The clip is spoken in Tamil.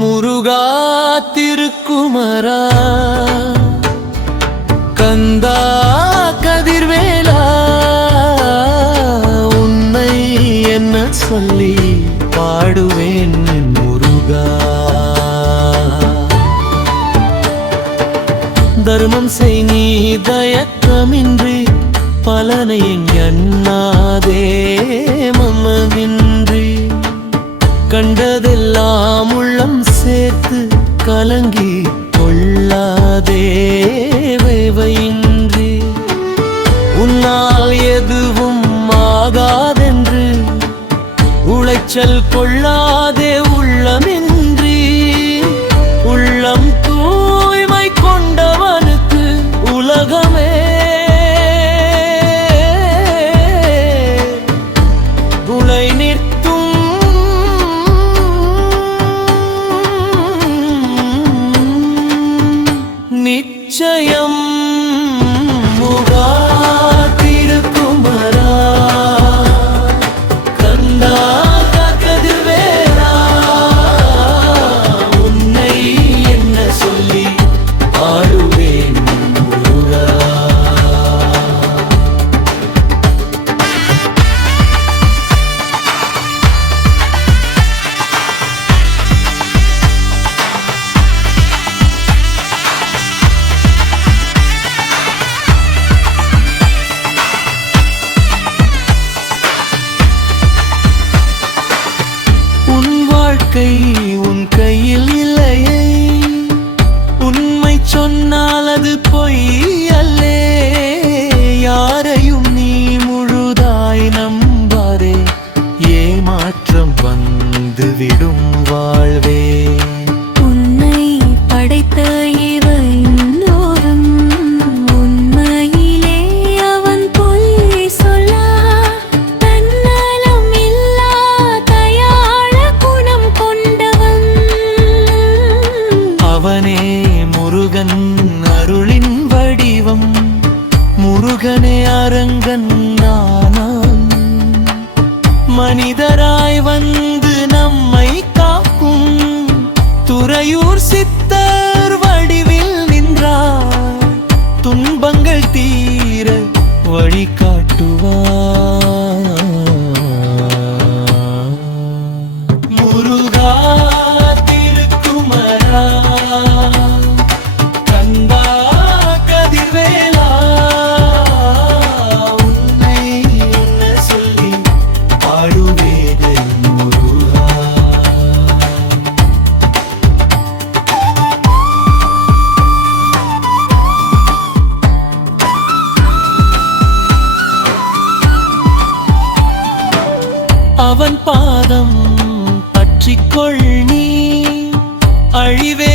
முருகா திருக்குமரா கந்தா கதிர்வேலா உன்னை என்ன சொல்லி பாடுவேன் முருகா. தர்மம் செய் நீ தயக்கமின்றி பலனை எண்ணாதே மமமின்றி கண்டதெல்லாம் உள்ளம் சேர்த்து கலங்கி கொள்ளாதே வையின்றி உன்னால் எதுவும் ஆகாதென்று உளைச்சல் கொள்ளாதே உள்ளமின்றி உள்ளம் தூய்மை கொண்டவனுக்கு உலகமே உலை நிற்கும். நிச்சயம் முருகா திருக்குமரா கந்தா கதிர்வேலா உன்னை என்ன சொல்லி பாடுவேன் முருகா. உன் கையில் இல்லையே உண்மை சொன்னால் அது பொய் அல்லே. யாரையும் நீ முழுதாய் நம்பாதே ஏமாற்றம் வந்துவிடும் வாழ்வே. உன்னை படைத்த இவனோரும் உண்மையிலே அவன் பொய் சொல்ல தன்னலம் இல்லா தயாள குணம் கொண்டவன். அவனே முருகன் அருளின் வடிவம் முருகனே அரங்கன் நானான் மனிதராய் வந்து நம்மை காக்கும் துறையூர் சித்தர் வடிவில் நின்றார் துன்பங்கள் தீர வழிகாட்டுவார். முருகா திருக்குமரா கந்தா கதிர்வேலா உன்னை என்ன சொல்லி பாடுவேன் முருகா. அவன் பாதம் பற்றிக்கொள் நீ அழிவே